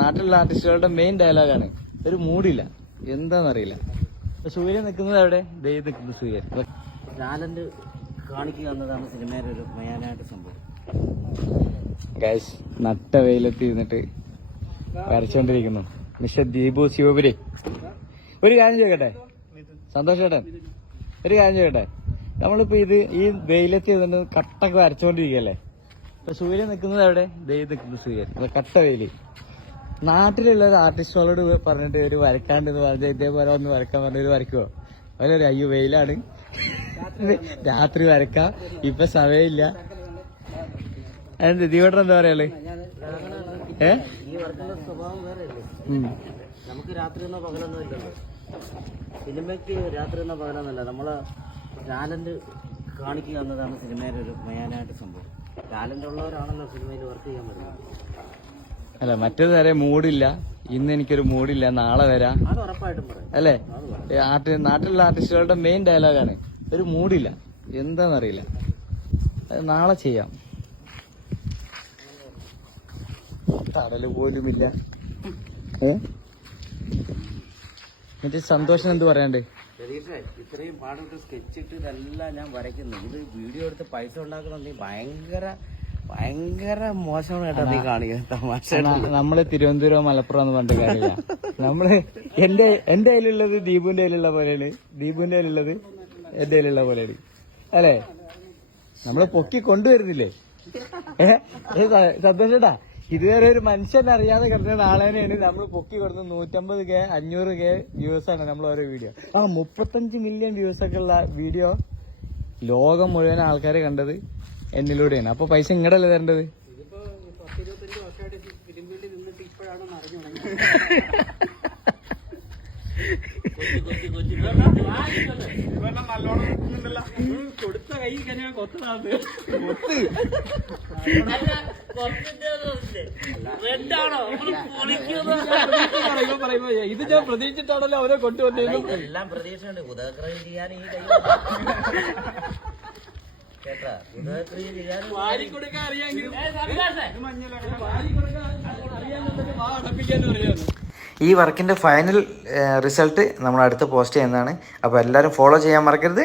നാട്ടിലുള്ള ആർട്ടിസ്റ്റുകളുടെ മെയിൻ ഡയലോഗാണ്. ഒരു മൂഡില്ല, എന്താന്നറിയില്ല. സൂര്യൻ നിൽക്കുന്നത് എവിടെ? ദൈവം നിൽക്കുന്നത് സൂര്യൻ. ടാലന്റ് കാണിക്കുക എന്നതാണ് സിനിമയുടെ ഒരു മെയിനായിട്ട് സംഭവം. ഗൈസ് നട്ട വെയിലെത്തി ഇരുന്നിട്ട് വരച്ചോണ്ടിരിക്കുന്നു മിസ്റ്റർ ദീപു ശിവപുരി. ഒരു കാര്യം ചോദിക്കട്ടെ സന്തോഷേട്ടൻ, ഒരു കാര്യം ചോദിക്കട്ടെ, നമ്മളിപ്പോ ഈ വെയിലെത്തി ഇരുന്നിട്ട് കട്ടൊക്കെ വരച്ചോണ്ടിരിക്കല്ലേ. ഇപ്പൊ സൂര്യൻ നിൽക്കുന്നത് എവിടെ? ദൈവം നിൽക്കുന്നത് സൂര്യൻ. കട്ട വെയില്. നാട്ടിലുള്ള ഒരു ആർട്ടിസ്റ്റുകളോട് പറഞ്ഞിട്ട് ഒരു വരക്കാണ്ടെന്ന് പറഞ്ഞ ഇതേപോലെ ഒന്ന് വരക്കാൻ പറഞ്ഞ ഒരു വരക്കുവോ? അവരൊരു അയ്യോ വെയിലാണ് രാത്രി വരക്കാം, ഇപ്പൊ സമയമില്ല. ദീപേട്ടൻ എന്താ പറയാള്? ഈ വർക്കിന്റെ സ്വഭാവം വേറെ നമുക്ക് രാത്രി എന്നോ പകലൊന്നും ഇല്ലല്ലോ. സിനിമയ്ക്ക് രാത്രി എന്നോ പകലൊന്നുമല്ല, നമ്മള് ടാലന്റ് കാണിക്കുക എന്നതാണ് സിനിമയുടെ ഒരു മെയിനായിട്ട് സംഭവം. ടാലന്റ് ഉള്ളവരാണല്ലോ സിനിമയിൽ വർക്ക് ചെയ്യാൻ പറ്റുന്നത്. അല്ല മറ്റേത് വരെ മൂഡില്ല, ഇന്ന് എനിക്കൊരു മൂഡില്ല, നാളെ വരാം, അത് ഉറപ്പായിട്ടും പറയും അല്ലേ? നാട്ടിലുള്ള ആർട്ടിസ്റ്റുകളുടെ മെയിൻ ഡയലോഗാണ്. ഒരു മൂഡില്ല, എന്താന്നറിയില്ല, അത് നാളെ ചെയ്യാം. തടല് പോലുമില്ല. എന്നിട്ട് സന്തോഷം എന്ത് പറയാണ്ട്? ഇത്രയും പാടിട്ട് സ്കെച്ച് ഇട്ട് ഇതെല്ലാം ഞാൻ വരയ്ക്കുന്നു. ഇത് വീഡിയോ എടുത്ത് പൈസ ഉണ്ടാക്കുന്നുണ്ടെങ്കിൽ ഭയങ്കര മോശമാണ് കേട്ടോ നീ കാണിക്കുന്നത്. തമാശ. നമ്മള് തിരുവനന്തപുരം മലപ്പുറം എന്ന് പറഞ്ഞ കാര്യമില്ല. നമ്മള് എന്റെ കയ്യിലുള്ളത് ദീപുവിന്റെ കയ്യിലുള്ള പോലെയാണ്, ദീപുവിന്റെ കയ്യിലുള്ളത് എന്റെ കയ്യിലുള്ള പോലെയാണ്, അല്ലേ? നമ്മള് പൊക്കി കൊണ്ടുവരുന്നില്ലേ? സന്തോഷേട്ടാ, ഇതുവരെ ഒരു മനുഷ്യൻ അറിയാതെ കിടന്ന ആളേനെയാണ് നമ്മൾ പൊക്കി കൊടുത്ത് 150K 500K വ്യൂസ് ആണ് നമ്മൾ ഓരോ വീഡിയോ. 35 മില്യൺ വ്യൂസ് ഒക്കെ ഉള്ള വീഡിയോ ലോകം മുഴുവൻ ആൾക്കാരെ കണ്ടത് എന്നിലൂടെയാണ്. അപ്പൊ പൈസ ഇങ്ങടല്ലേ തരേണ്ടത്? കൊടുത്ത കൈ കൊത്തത് ഇത് ഞാൻ പ്രതീക്ഷിച്ചിട്ടാണല്ലോ അവരെ കൊണ്ടുവന്നത്. എല്ലാം പ്രതീക്ഷയുണ്ട്. ഉദാക്രയം ചെയ്യാൻ ഈ കൈ കേട്ടാ, ഉദാക്രയം ചെയ്യാൻ ഈ വർക്കിന്റെ ഫൈനൽ റിസൾട്ട് നമ്മൾ അടുത്ത് പോസ്റ്റ് ചെയ്യുന്നതാണ്. അപ്പോൾ എല്ലാവരും ഫോളോ ചെയ്യാൻ മറക്കരുത്.